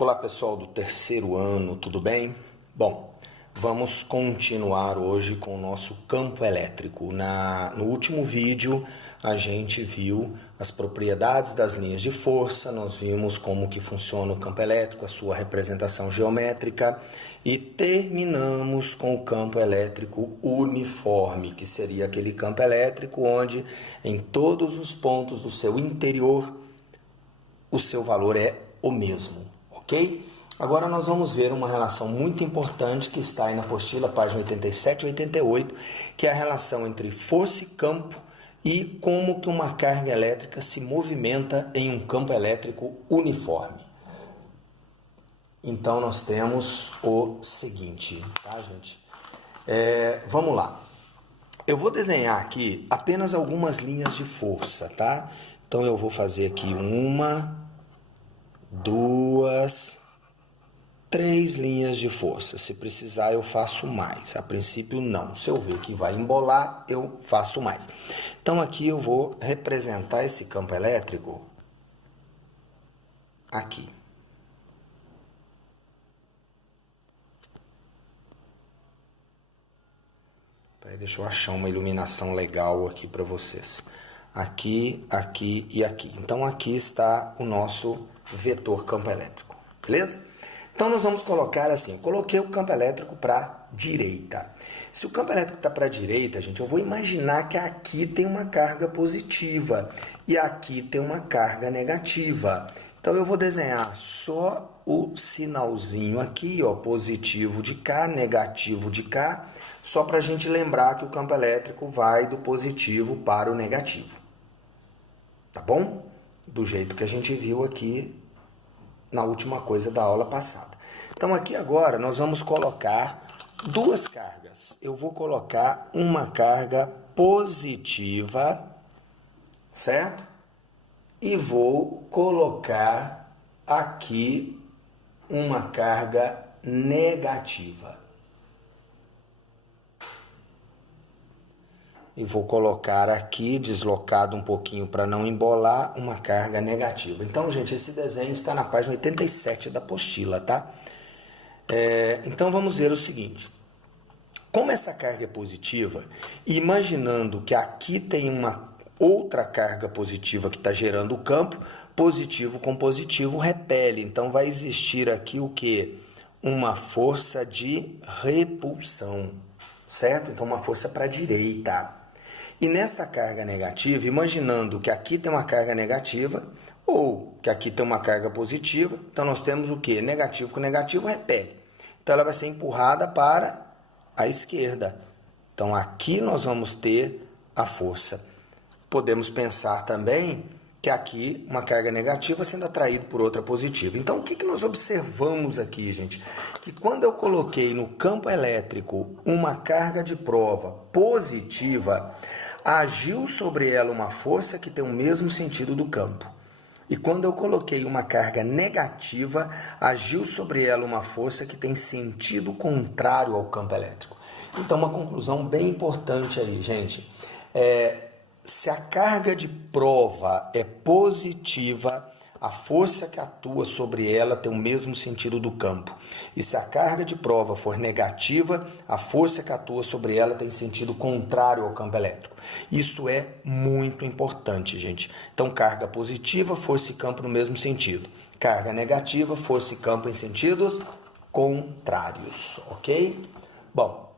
Olá pessoal do terceiro ano, tudo bem? Bom, vamos continuar hoje com o nosso campo elétrico. No último vídeo a gente viu as propriedades das linhas de força, nós vimos como que funciona o campo elétrico, a sua representação geométrica e terminamos com o campo elétrico uniforme, que seria aquele campo elétrico onde em todos os pontos do seu interior o seu valor é o mesmo. Ok? Agora nós vamos ver uma relação muito importante que está aí na apostila, página 87 e 88, que é a relação entre força e campo e como que uma carga elétrica se movimenta em um campo elétrico uniforme. Então nós temos o seguinte, tá, gente? Vamos lá. Eu vou desenhar aqui apenas algumas linhas de força, tá? Então eu vou fazer aqui 1, 2, 3 linhas de força. Se precisar, eu faço mais. A princípio, não. Se eu ver que vai embolar, eu faço mais. Então, aqui eu vou representar esse campo elétrico aqui. Peraí, deixa eu achar uma iluminação legal aqui para vocês. Aqui, aqui e aqui. Então, aqui está o nosso vetor campo elétrico, beleza? Então, nós vamos colocar assim, coloquei o campo elétrico para a direita. Se o campo elétrico está para a direita, gente, eu vou imaginar que aqui tem uma carga positiva e aqui tem uma carga negativa. Então, eu vou desenhar só o sinalzinho aqui, ó, positivo de cá, negativo de cá, só para a gente lembrar que o campo elétrico vai do positivo para o negativo. Tá bom? Do jeito que a gente viu aqui na última coisa da aula passada. Então, aqui agora nós vamos colocar duas cargas. Eu vou colocar uma carga positiva, certo? E vou colocar aqui uma carga negativa. E vou colocar aqui, deslocado um pouquinho para não embolar, uma carga negativa. Então, gente, esse desenho está na página 87 da apostila, tá? Então, vamos ver o seguinte. Como essa carga é positiva, imaginando que aqui tem uma outra carga positiva que está gerando o campo, positivo com positivo repele. Então, vai existir aqui o quê? Uma força de repulsão, certo? Então, uma força para a direita. E nesta carga negativa, imaginando que aqui tem uma carga negativa ou que aqui tem uma carga positiva, então nós temos o quê? Negativo com negativo repele. Então ela vai ser empurrada para a esquerda. Então aqui nós vamos ter a força. Podemos pensar também que aqui uma carga negativa sendo atraída por outra positiva. Então o que nós observamos aqui, gente? Que quando eu coloquei no campo elétrico uma carga de prova positiva, agiu sobre ela uma força que tem o mesmo sentido do campo. E quando eu coloquei uma carga negativa, agiu sobre ela uma força que tem sentido contrário ao campo elétrico. Então, uma conclusão bem importante aí, gente. Se a carga de prova é positiva, a força que atua sobre ela tem o mesmo sentido do campo. E se a carga de prova for negativa, a força que atua sobre ela tem sentido contrário ao campo elétrico. Isso é muito importante, gente. Então, carga positiva, força e campo no mesmo sentido. Carga negativa, força e campo em sentidos contrários, ok? Bom,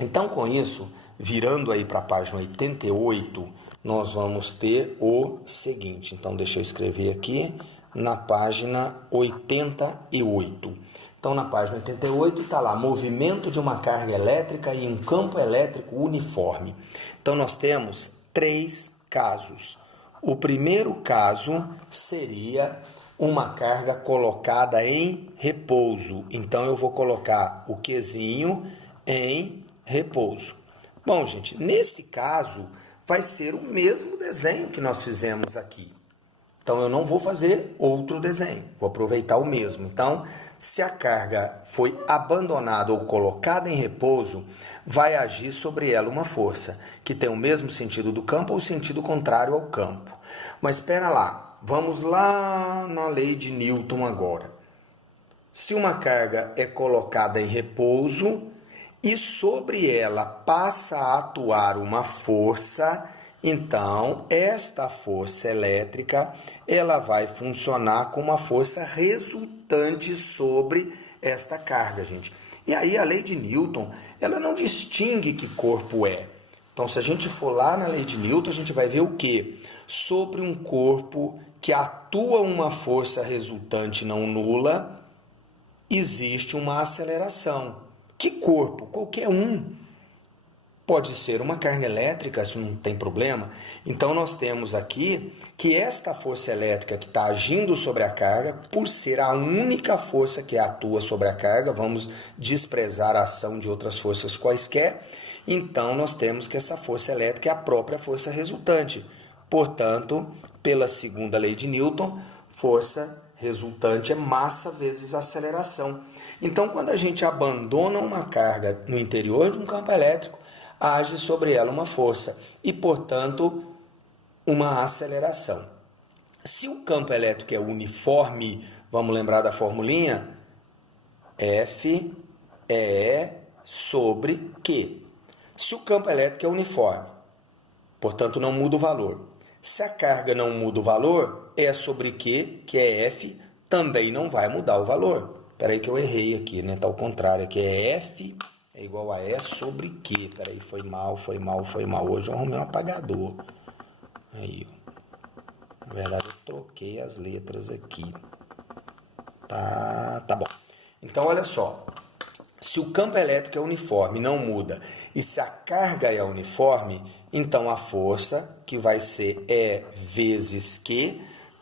então com isso, virando aí para a página 88, nós vamos ter o seguinte. Então, deixa eu escrever aqui na página 88. Então, na página 88 está lá, movimento de uma carga elétrica em um campo elétrico uniforme. Então, nós temos 3 casos. O primeiro caso seria uma carga colocada em repouso. Então, eu vou colocar o Qzinho em repouso. Bom, gente, neste caso, vai ser o mesmo desenho que nós fizemos aqui. Então, eu não vou fazer outro desenho, vou aproveitar o mesmo. Então, se a carga foi abandonada ou colocada em repouso, vai agir sobre ela uma força que tem o mesmo sentido do campo ou sentido contrário ao campo. Mas espera lá, vamos lá na lei de Newton agora. Se uma carga é colocada em repouso e sobre ela passa a atuar uma força, então esta força elétrica ela vai funcionar como uma força resultante sobre esta carga, gente. E aí a lei de Newton, ela não distingue que corpo é. Então, se a gente for lá na lei de Newton, a gente vai ver o quê? Sobre um corpo que atua uma força resultante não nula, existe uma aceleração. Que corpo? Qualquer um. Pode ser uma carga elétrica, isso não tem problema. Então, nós temos aqui que esta força elétrica que está agindo sobre a carga, por ser a única força que atua sobre a carga, vamos desprezar a ação de outras forças quaisquer, então nós temos que essa força elétrica é a própria força resultante. Portanto, pela segunda lei de Newton, força resultante é massa vezes aceleração. Então, quando a gente abandona uma carga no interior de um campo elétrico, age sobre ela uma força e, portanto, uma aceleração. Se o campo elétrico é uniforme, vamos lembrar da formulinha? F é sobre Q. Se o campo elétrico é uniforme, portanto, não muda o valor. Se a carga não muda o valor, é sobre Q, que é F, também não vai mudar o valor. Espera aí que eu errei aqui, né? Tá ao contrário, aqui é F é igual a E sobre Q. Espera aí, foi mal. Hoje eu arrumei um apagador. Aí, ó. Na verdade, eu troquei as letras aqui. Tá bom. Então, olha só. Se o campo elétrico é uniforme, não muda, e se a carga é uniforme, então a força, que vai ser E vezes Q,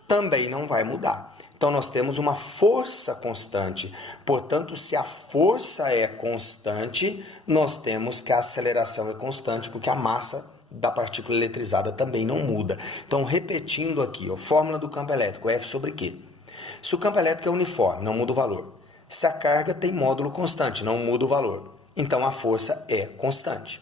também não vai mudar. Então, nós temos uma força constante. Portanto, se a força é constante, nós temos que a aceleração é constante, porque a massa da partícula eletrizada também não muda. Então, repetindo aqui, a fórmula do campo elétrico, F sobre Q. Se o campo elétrico é uniforme, não muda o valor. Se a carga tem módulo constante, não muda o valor. Então, a força é constante.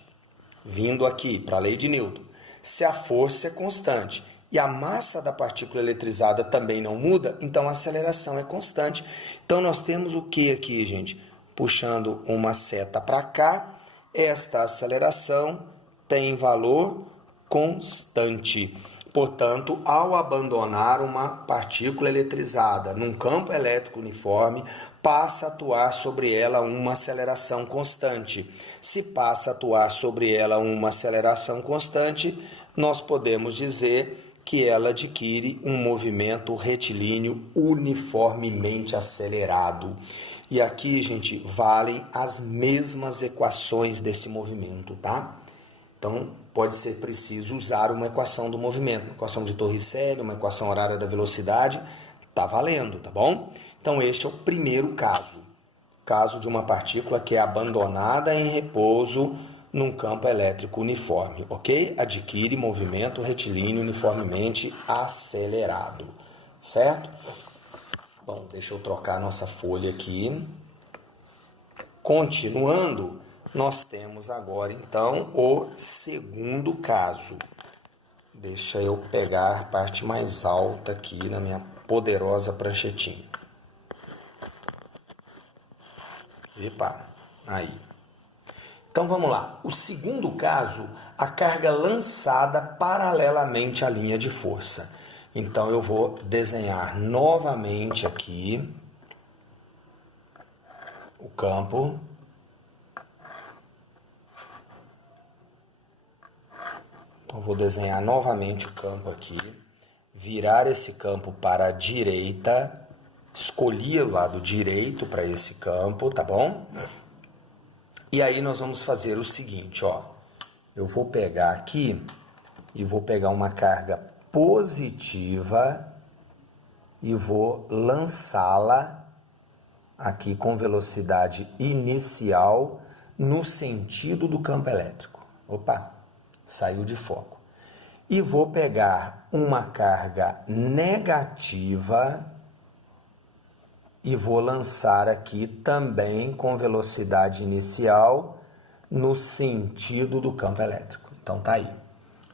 Vindo aqui para a lei de Newton. Se a força é constante e a massa da partícula eletrizada também não muda, então a aceleração é constante. Então, nós temos o que aqui, gente? Puxando uma seta para cá, esta aceleração tem valor constante. Portanto, ao abandonar uma partícula eletrizada num campo elétrico uniforme, passa a atuar sobre ela uma aceleração constante. Se passa a atuar sobre ela uma aceleração constante, nós podemos dizer que ela adquire um movimento retilíneo uniformemente acelerado. E aqui, gente, valem as mesmas equações desse movimento, tá? Então, pode ser preciso usar uma equação do movimento, uma equação de Torricelli, uma equação horária da velocidade, tá valendo, tá bom? Então, este é o primeiro caso de uma partícula que é abandonada em repouso num campo elétrico uniforme, ok? Adquire movimento retilíneo uniformemente acelerado, certo? Bom, deixa eu trocar nossa folha aqui. Continuando, nós temos agora, então, o segundo caso. Deixa eu pegar a parte mais alta aqui na minha poderosa pranchetinha. Epa, aí. Então, vamos lá. O segundo caso, a carga lançada paralelamente à linha de força. Então, eu vou desenhar novamente aqui o campo. Então, vou desenhar novamente o campo aqui, virar esse campo para a direita, escolher o lado direito para esse campo, tá bom? E aí nós vamos fazer o seguinte, ó. Eu vou pegar aqui e vou pegar uma carga positiva e vou lançá-la aqui com velocidade inicial no sentido do campo elétrico. Opa! Saiu de foco. E vou pegar uma carga negativa e vou lançar aqui também com velocidade inicial no sentido do campo elétrico. Então tá aí.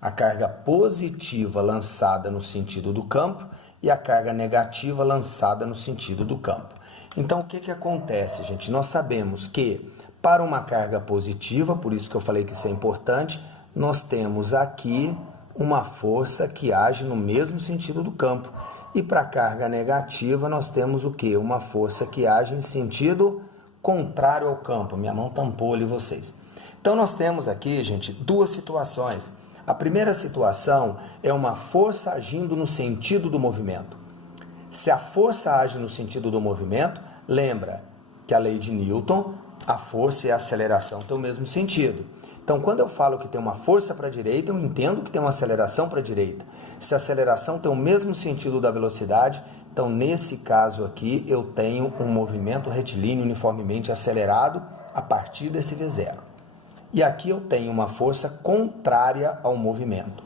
A carga positiva lançada no sentido do campo e a carga negativa lançada no sentido do campo. Então, o que que acontece, gente? Nós sabemos que para uma carga positiva, por isso que eu falei que isso é importante, nós temos aqui uma força que age no mesmo sentido do campo. E para a carga negativa, nós temos o quê? Uma força que age em sentido contrário ao campo. Minha mão tampou ali vocês. Então, nós temos aqui, gente, duas situações. A primeira situação é uma força agindo no sentido do movimento. Se a força age no sentido do movimento, lembra que a lei de Newton, a força e a aceleração têm o mesmo sentido. Então, quando eu falo que tem uma força para a direita, eu entendo que tem uma aceleração para a direita. Se a aceleração tem o mesmo sentido da velocidade, então, nesse caso aqui, eu tenho um movimento retilíneo uniformemente acelerado a partir desse V0. E aqui eu tenho uma força contrária ao movimento.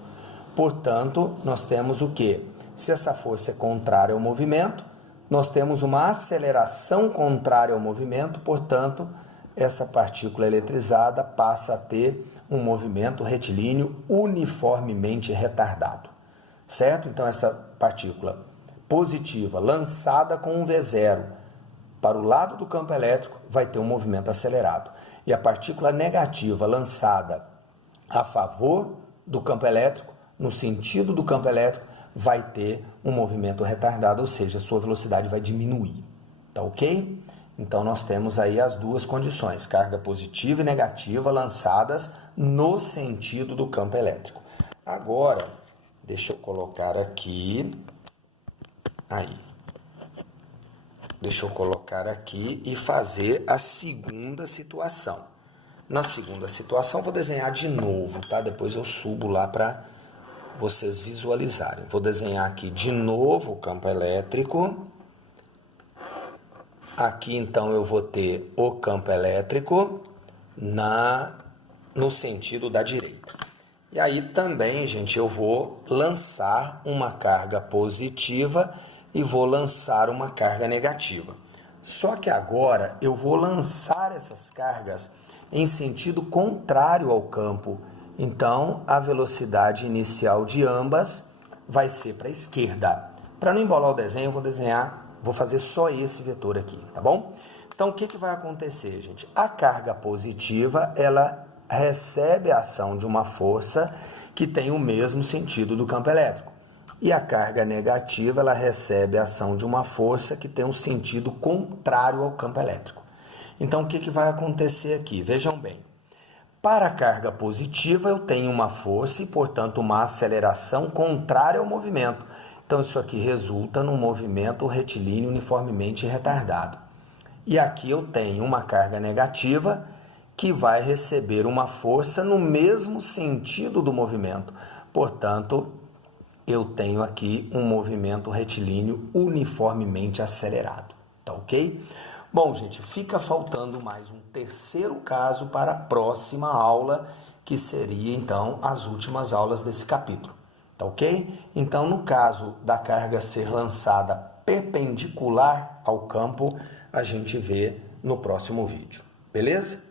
Portanto, nós temos o quê? Se essa força é contrária ao movimento, nós temos uma aceleração contrária ao movimento, portanto, essa partícula eletrizada passa a ter um movimento retilíneo uniformemente retardado, certo? Então, essa partícula positiva lançada com um V0 para o lado do campo elétrico vai ter um movimento acelerado. E a partícula negativa lançada a favor do campo elétrico, no sentido do campo elétrico, vai ter um movimento retardado, ou seja, sua velocidade vai diminuir. Tá ok? Então, nós temos aí as duas condições, carga positiva e negativa lançadas no sentido do campo elétrico. Agora, deixa eu colocar aqui, deixa eu colocar aqui e fazer a segunda situação. Na segunda situação, vou desenhar de novo, tá? Depois eu subo lá para vocês visualizarem. Vou desenhar aqui de novo o campo elétrico. Aqui, então, eu vou ter o campo elétrico no sentido da direita. E aí também, gente, eu vou lançar uma carga positiva e vou lançar uma carga negativa. Só que agora eu vou lançar essas cargas em sentido contrário ao campo. Então, a velocidade inicial de ambas vai ser para a esquerda. Para não embolar o desenho, vou fazer só esse vetor aqui, tá bom? Então, o que vai acontecer, gente? A carga positiva, ela recebe a ação de uma força que tem o mesmo sentido do campo elétrico. E a carga negativa, ela recebe a ação de uma força que tem um sentido contrário ao campo elétrico. Então, o que vai acontecer aqui? Vejam bem. Para a carga positiva, eu tenho uma força e, portanto, uma aceleração contrária ao movimento. Então, isso aqui resulta num movimento retilíneo uniformemente retardado. E aqui eu tenho uma carga negativa que vai receber uma força no mesmo sentido do movimento. Portanto, eu tenho aqui um movimento retilíneo uniformemente acelerado. Tá ok? Bom, gente, fica faltando mais um terceiro caso para a próxima aula, que seria, então, as últimas aulas desse capítulo. Tá ok? Então, no caso da carga ser lançada perpendicular ao campo, a gente vê no próximo vídeo. Beleza?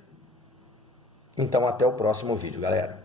Então, até o próximo vídeo, galera.